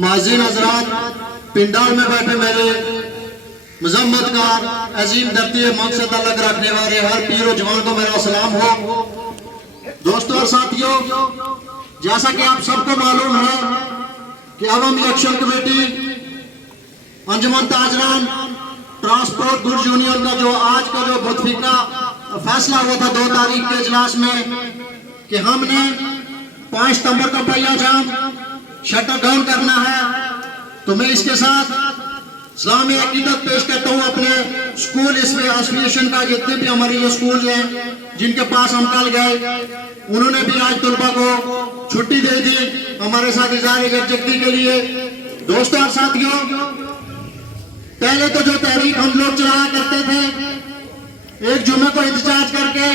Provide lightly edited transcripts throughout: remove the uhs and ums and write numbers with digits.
माज़ीन हज़रात, पिंडाल में बैठे मेरे मजम्मतकार अजीम धरती मकसद अलग रखने वाले हर पीर जवान को मेरा सलाम हो। दोस्तों और साथियों, जैसा कि आप सबको मालूम है कि अवामी एक्शन कमेटी अंजुमन ताजरान ट्रांसपोर्ट गुड्स यूनियन का जो आज का जो मुतफिका फैसला हुआ था 2 तारीख के इजलास में कि हमने 5 सितंबर का पहिया जाम शटर डाउन करना है, तो मैं इसके साथ इस्लामी अकीदत पेश करता हूँ अपने स्कूल इसमें एसोसिएशन का, जितने भी हमारे ये स्कूल हैं जिनके पास हम कल गए, उन्होंने भी आज तलबा को छुट्टी दे दी हमारे साथ इज़हार यकजहती के लिए। दोस्तों और साथियों, पहले तो जो तहरीक हम लोग चलाया करते थे, एक जुमे को इंतजार करके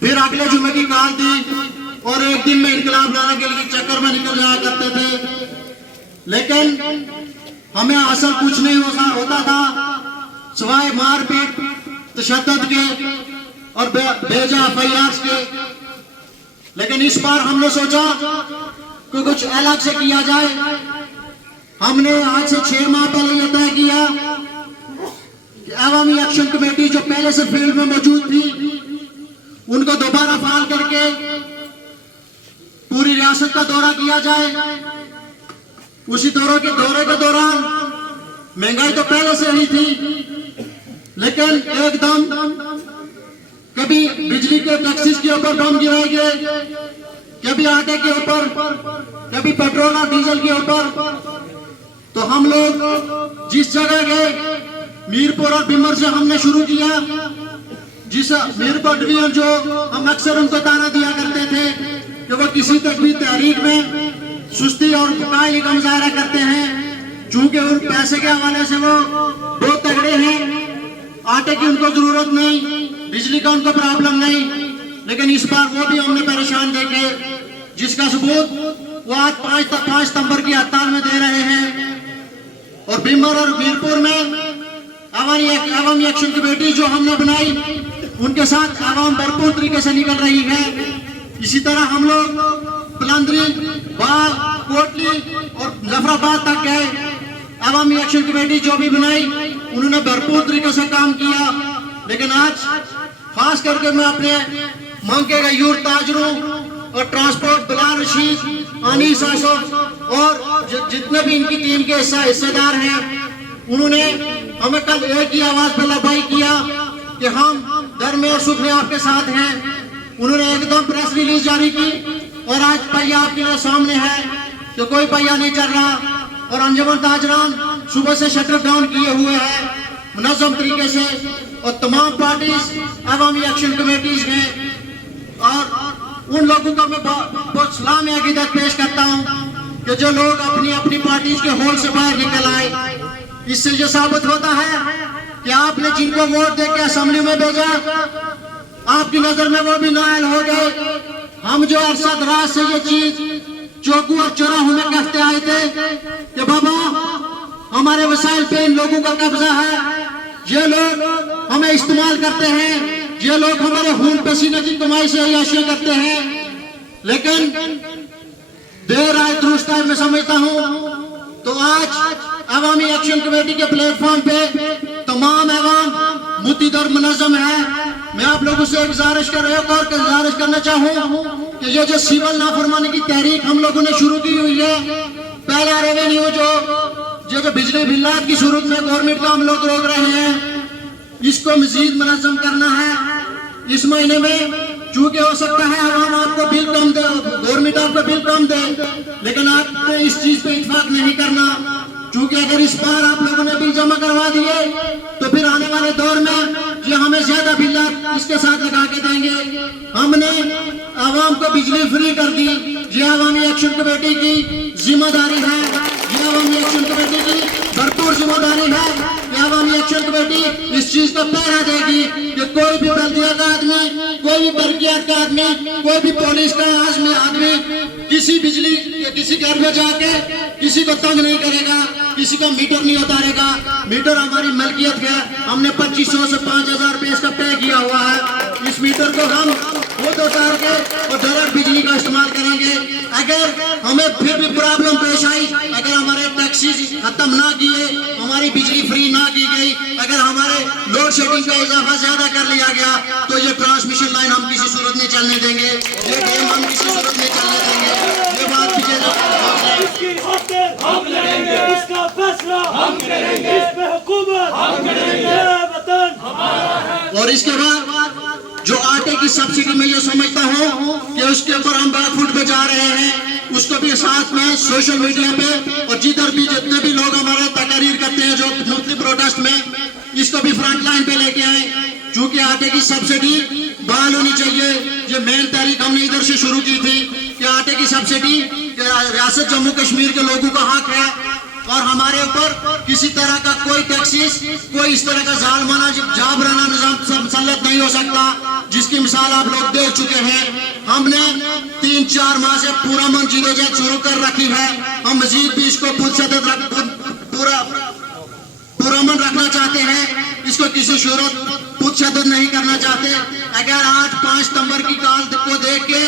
फिर अगले जुमे की काल दी और एक दिन में इनकलाब लाने के लिए चक्कर में निकल जाया करते थे, लेकिन हमें असल कुछ नहीं होता था सिवाय मारपीट तशद्दुद के और बेजा एफआईआर के। लेकिन इस बार हमने सोचा कि कुछ अलग से किया जाए। हमने आज से 6 माह पहले यह तय किया कि अवामी एक्शन कमेटी जो पहले से फील्ड में मौजूद थी उनको दोबारा फाल करके पूरी रियासत का दौरा किया जाए। उसी दौरे के दौरान महंगाई तो पहले से ही थी, लेकिन एकदम कभी बिजली के टैक्सेस के ऊपर बम गिराए गए, कभी आटे के ऊपर, कभी पेट्रोल और डीजल के ऊपर। तो हम लोग जिस जगह गए, मीरपुर और बिमर से हमने शुरू किया। जिस मीरपुर डिवीजन जो हम अक्सर उनको ताना दिया करते थे कि वो किसी तक भी तहरीक में सुस्ती और कायली का मुजाहरा करते हैं, चूंकि उन पैसे के हवाले से वो बहुत तगड़े हैं। आटे की उनको जरूरत नहीं, बिजली का उनको प्रॉब्लम नहीं, लेकिन इस बार वो भी हमने परेशान देखे, जिसका सबूत वो आज 5 सितंबर की हड़ताल में दे रहे हैं। और बिमर और मीरपुर में अवामी एक्शन कमेटी जो हमने बनाई, उनके साथ आवाम भरपूर तरीके से निकल रही है। इसी तरह हम लोग पलंदरी, बाग, कोटली और जफराबाद तक गए। अवामी एक्शन कमेटी जो भी बनाई उन्होंने भरपूर तरीके से काम किया। लेकिन आज खास करके मैं अपने मंगे गयूर ताजरों और ट्रांसपोर्ट बिलाल रशीद, अनीस आसफ और जितने भी इनकी टीम के हिस्सेदार हैं, उन्होंने हमें कल एक ही आवाज पर लबाई किया कि हम दर में और सुख में आपके साथ हैं। उन्होंने एकदम प्रेस रिलीज जारी की और आज पहिया आपके सामने है कि कोई पहिया नहीं चल रहा। और अंजुमन ताजरान सुबह से शटर डाउन किए हुए हैं मुनज़्ज़म तरीके से, और तमाम पार्टीज अवामी एक्शन कमेटीज में। और उन लोगों को मैं बहुत सलाम अकीदत पेश करता हूँ कि जो लोग अपनी अपनी पार्टीज के होल से बाहर निकल आए। इससे जो साबित होता है कि आपने जिनको वोट देकर असेंबली में भेजा, आपकी नजर में वो भी नायल हो गए। हम जो अरसद रात से ये चीज चौकू और चौराहों में कहते आए थे कि बाबा हमारे वसाइल पे इन लोगों का कब्जा है, ये लोग हमें इस्तेमाल करते हैं, ये लोग हमारे खून पसीने की कमाई से अय्याशी करते हैं। लेकिन देर आए दुरुस्त आए, मैं समझता हूँ। तो आज अवामी एक्शन कमेटी के प्लेटफॉर्म पे तमाम अवाम मुत्तहिद और मुनज़्ज़म है। मैं आप लोगों से गुजारिश करना चाहूँ कि ये जो सिविल नाफरमानी की तहरीक हम लोगों ने शुरू की हुई है, पहला रेवेन्यू जो बिजली बिल्लात की सूरत में गवर्नमेंट का हम लोग रोक रहे हैं, इसको मजीद मुनज़्ज़म करना है। इस महीने में चूंकि हो सकता है आवाम आपको बिल कम दे, गवर्नमेंट आपको बिल कम दे, लेकिन आपने इस चीज पे इत्फाक नहीं करना, क्योंकि अगर इस बार आप लोगों ने बिल जमा करवा दिए तो फिर आने वाले दौर में जो हमें ज्यादा बिल इसके साथ लगा के देंगे। हमने आवाम को बिजली फ्री कर दी, ये अवामी एक्शन कमेटी की जिम्मेदारी है, ये अवामी एक्शन कमेटी की भरपूर जिम्मेदारी है कि अवामी एक्शन कमेटी इस चीज का पहरा देगी कि कोई भी बल्दिया का आदमी, कोई भी बरकियात का आदमी, कोई भी पुलिस का आदमी किसी बिजली किसी घर में जाके किसी को तंग नहीं करेगा, किसी का मीटर नहीं उतारेगा। मीटर हमारी मलकियत है, हमने 2500 से 5000 रुपए इसका पे किया हुआ है। इस मीटर को हम खुद उतार के और डायरेक्ट बिजली का इस्तेमाल करेंगे। अगर हमें फिर भी प्रॉब्लम पेश आई, अगर खत्म ना किए, हमारी बिजली फ्री ना की गई, अगर हमारे लोड शेडिंग का इजाफा ज्यादा कर लिया गया तो ये ट्रांसमिशन लाइन हम किसी सूरत नहीं चलने देंगे, ये डैम हम किसी सूरत नहीं चलने देंगे। ये बात इसकी खातिर हम लड़ेंगे, इसका फैसला हम करेंगे, इस पे हुकूमत हम करेंगे, वतन हमारा है। और इसके बाद जो आटे की सब्सिडी में ये समझता हूँ कि उसके ऊपर हम बैकफुट पे जा रहे हैं, उसको भी साथ में सोशल मीडिया पे और जिधर भी जितने भी लोग हमारे तकरीर करते हैं जो मुख्तलिफ प्रोटेस्ट में, इसको भी फ्रंट लाइन पे लेके आए। चूंकि आटे की सब्सिडी बहाल होनी चाहिए, ये मेन तारीख हमने इधर से शुरू की थी कि आटे की सब्सिडी रियासत जम्मू कश्मीर के लोगों का हक है और हमारे ऊपर किसी तरह का कोई टैक्सेस, कोई इस तरह का जालमाना जाबराना निजाम मुसल्लत नहीं हो सकता, जिसकी मिसाल आप लोग देख चुके हैं। हमने 3-4 माह से पूरा मन जद्दोजहद शुरू कर रखी है, हम मजीद भी इसको पूरा मन रखना चाहते हैं, इसको किसी सूरत पुरशद्दत नहीं करना चाहते। अगर आज 5 सितंबर की काल को देख के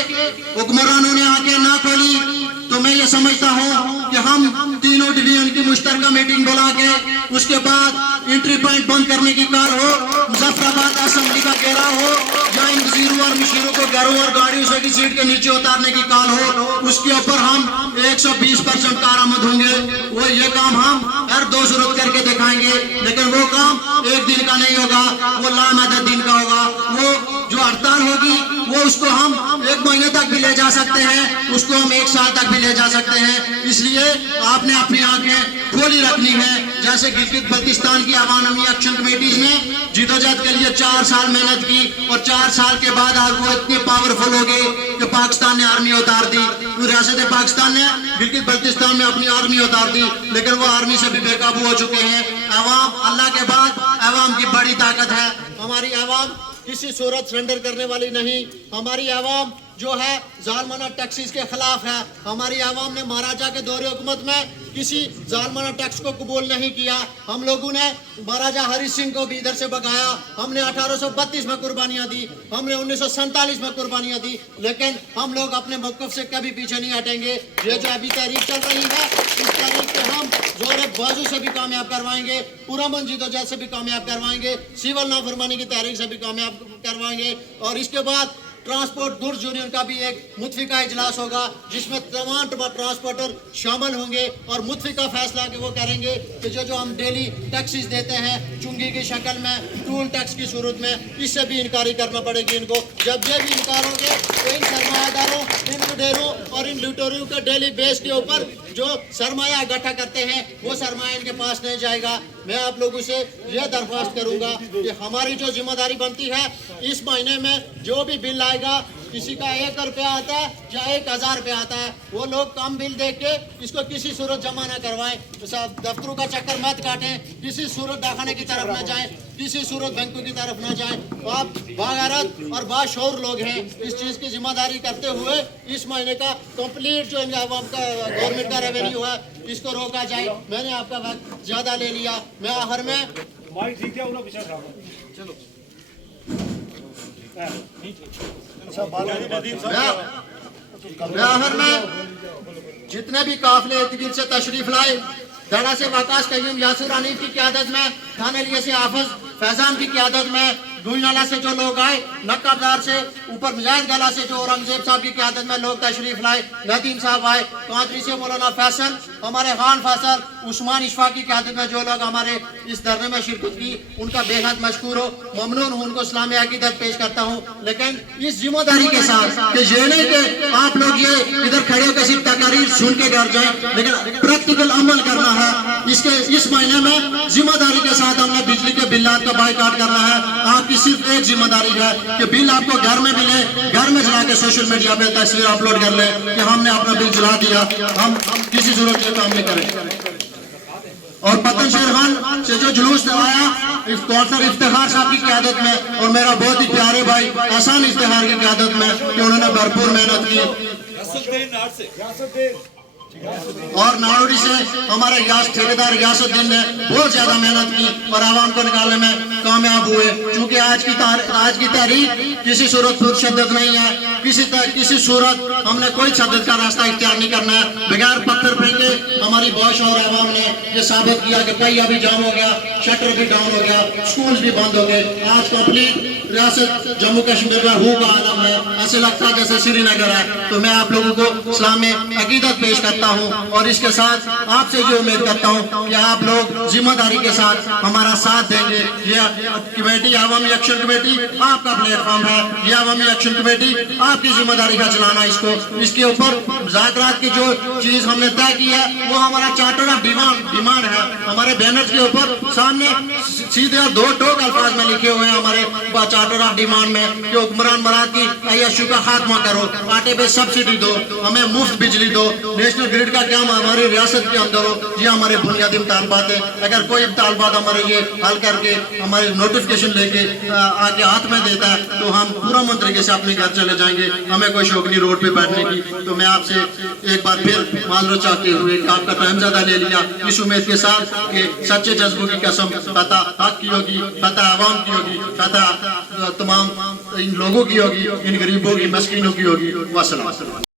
हुक्मरानों ने आंखें ना खोली तो मैं ये समझता हूँ कि हम तीनों डिवीजन की मुश्तरका मीटिंग बुला के उसके बाद एंट्री पॉइंट बंद करने की कार हो, मुजफ्फराबाद असेंबली का घेराव हो, या इन वजीरों और मुशीरों को घरों और गाड़ियों से की सीट के नीचे उतारने की काल हो, उसके ऊपर हम 120% कारामद होंगे। वो ये काम हम हर 2 सूरत करके दिखाएंगे, लेकिन वो काम एक दिन का नहीं होगा, वो लामहदद दिन का होगा। वो जो हड़ताल होगी वो उसको हम 1 महीने तक भी ले जा सकते हैं, उसको हम 1 साल तक भी ले जा सकते हैं। इसलिए आपने अपनी आंखें खोली रखनी है। जैसे गिलगित बल्तिस्तान की अवामी एक्शन कमेटीज ने जिदोजहद के लिए 4 साल मेहनत की और 4 साल के बाद आज वो इतने पावरफुल हो गए कि पाकिस्तान ने आर्मी उतार दी। तो रियासत पाकिस्तान ने गिलगित बल्तिस्तान में अपनी आर्मी उतार दी, लेकिन वो आर्मी से भी बेकाबू हो चुके हैं। अवाम अल्लाह के बाद अवाम की बड़ी ताकत है। हमारी अवाम किसी सूरत सरेंडर करने वाली नहीं। हमारी आवाम जो है जालमाना टैक्सेस के खिलाफ है। हमारी आवाम ने महाराजा के दौरे हुकूमत में किसी जालमाना टैक्स को कबूल नहीं किया। हम लोगों ने महाराजा हरि सिंह को भी इधर से भगाया। हमने 1832 में कुर्बानियां दी, हमने 1947 में कुर्बानियां दी, लेकिन हम लोग अपने मौक़िफ़ से कभी पीछे नहीं हटेंगे। ये जो अभी तहरीक चल रही है, इस तहरीक को हम जोर बाजू से भी कामयाब करवाएंगे, पूरा मन जद्दोजहद से भी कामयाब करवाएंगे, सिविल नाफरमानी की तहरीक से भी कामयाब करवाएंगे। और इसके बाद ट्रांसपोर्ट गुड्स यूनियन का भी एक मुतफिका इजलास होगा, जिसमें तमाम ट्रांसपोर्टर शामिल होंगे और मुतफिका फैसला के वो करेंगे कि जो हम डेली टैक्सेस देते हैं चुंगी की शक्ल में, टूल टैक्स की सूरत में, इससे भी इनकारी करना पड़ेगी इनको। जब ये भी इनकार होंगे तो इन सरमायादारों, इन लुटेरों और इन लुटेरों के डेली बेस के ऊपर जो सरमाया इकट्ठा करते हैं वो सरमाया इनके पास नहीं जाएगा। मैं आप लोगों से यह दरख्वास्त करूंगा कि हमारी जो जिम्मेदारी बनती है, इस महीने में जो भी बिल आएगा, किसी का 1 रुपया आता है या 1000 रुपया आता है, वो लोग कम बिल देख के इसको किसी सूरत जमा ना करवाएं, दफ्तरों का चक्कर मत काटें, किसी सूरत डाखाने की तरफ ना जाएं, किसी सूरत बैंकों की तरफ ना जाएं। तो आप बागैरत और बाशऊर लोग हैं, इस चीज़ की जिम्मेदारी करते हुए इस महीने का कंप्लीट जो आवाम का गवर्नमेंट का रेवेन्यू है इसको रोका जाए। मैंने आपका वक्त ज़्यादा ले लिया। मैं आखिर में चलो आखिर में जितने भी काफिले इतकील से तशरीफ लाए, दड़ा से वकास कयूम यासिर अनीफ की क़यादत में, थाने से हाफिज फैजान की क़यादत में, गुजनाला से जो लोग आए, नक्काबदार से ऊपर मुजाहिद गला से जो औरंगजेब साहब की क़यादत में लोग तशरीफ लाए, नदीम साहब आए, कांतरी से मौलाना फैसल, हमारे खान फैसल, उस्मान इशफाक की क़यादत में जो लोग हमारे इस धरने में शिरकत की, उनका बेहद मशकूर हो, ममनून हूँ, उनको इस्लामी अकीदत पेश करता हूँ। लेकिन इस जिम्मेदारी के साथ कि ये नहीं कि आप लोग ये इधर खड़े होकर सिर्फ तकारीर सुन के घर जाएं, लेकिन प्रैक्टिकल अमल करना है। इस महीने में जिम्मेदारी के साथ हमने बिजली के बिल्लात का बाइकाट करना है। आपकी सिर्फ एक जिम्मेदारी है कि बिल आपको घर में मिले, घर में जला के सोशल मीडिया पे तस्वीर अपलोड कर ले कि हमने अपना बिल जला दिया। हम किसी जरूरत के काम नहीं करें। और पतन शेर खान से जो जुलूस आया, इस कौंसलर इफ्तिखार साहब की क़यादत में और मेरा बहुत ही प्यारे भाई एहसान इफ्तिखार की क़यादत में, कि उन्होंने भरपूर मेहनत की, और नाड़ोरी से हमारे ठेकेदार यासुद्दीन ने बहुत ज्यादा मेहनत की और आवाम को निकालने में कामयाब हुए। क्योंकि आज की तारीख किसी सूरत शिद्दत नहीं है, किसी सूरत हमने कोई शिद्दत का रास्ता इख्तियार नहीं करना है। बगैर पत्थर फेंके हमारी बॉश और आवाम ने ये साबित किया कि पहिया भी जाम हो गया, शटर भी डाउन हो गया, स्कूल भी बंद हो गए। आज कंप्लीट रियासत जम्मू कश्मीर में हू का आलम है, ऐसे लगता है जैसे श्रीनगर है। तो मैं आप लोगों को इस्लाम में अकीदत पेश करता हूँ और इसके साथ आपसे जो उम्मीद करता हूँ कि आप लोग जिम्मेदारी के साथ हमारा साथ देंगे। ये कमेटी अवामी एक्शन कमेटी आपका प्लेटफॉर्म है, ये अवामी एक्शन कमेटी आपकी जिम्मेदारी का चलाना इसको। इसके ऊपर मुज़ाकरात की जो चीज हमने तय की है वो हमारा चार्टर ऑफ डिमांड है। हमारे बैनर्स के ऊपर सामने सीधे दो टोक अल्फाज में लिखे हुए हैं हमारे चार्टर ऑफ डिमांड में कि हुक्मरान मराद की अय्याशी का खात्मा करो, आटे पे सब्सिडी दो, हमें मुफ्त बिजली दो, नेशनल ग्रिड का क्या हमारी रियासत के अंदर हो। ये हमारे बुनियादी मुतालबात है। अगर कोई मुतालबात हमारे ये हल करके हमारे नोटिफिकेशन लेके आके हाथ में देता है तो हम पूरा तरीके से अपने घर चले जाएंगे, हमें कोई शौक नहीं रोड पे बैठने की। तो मैं आपसे एक बार फिर माजरत चाहते हुए कि आपका टाइम ज्यादा ले लिया, इस उम्मीद के साथ कि सच्चे जज्बों की कसम फतह हक की होगी, फतह आवाम की होगी, फतह तमाम इन लोगों की होगी, इन गरीबों की, मस्कीनों की होगी। वसलाम।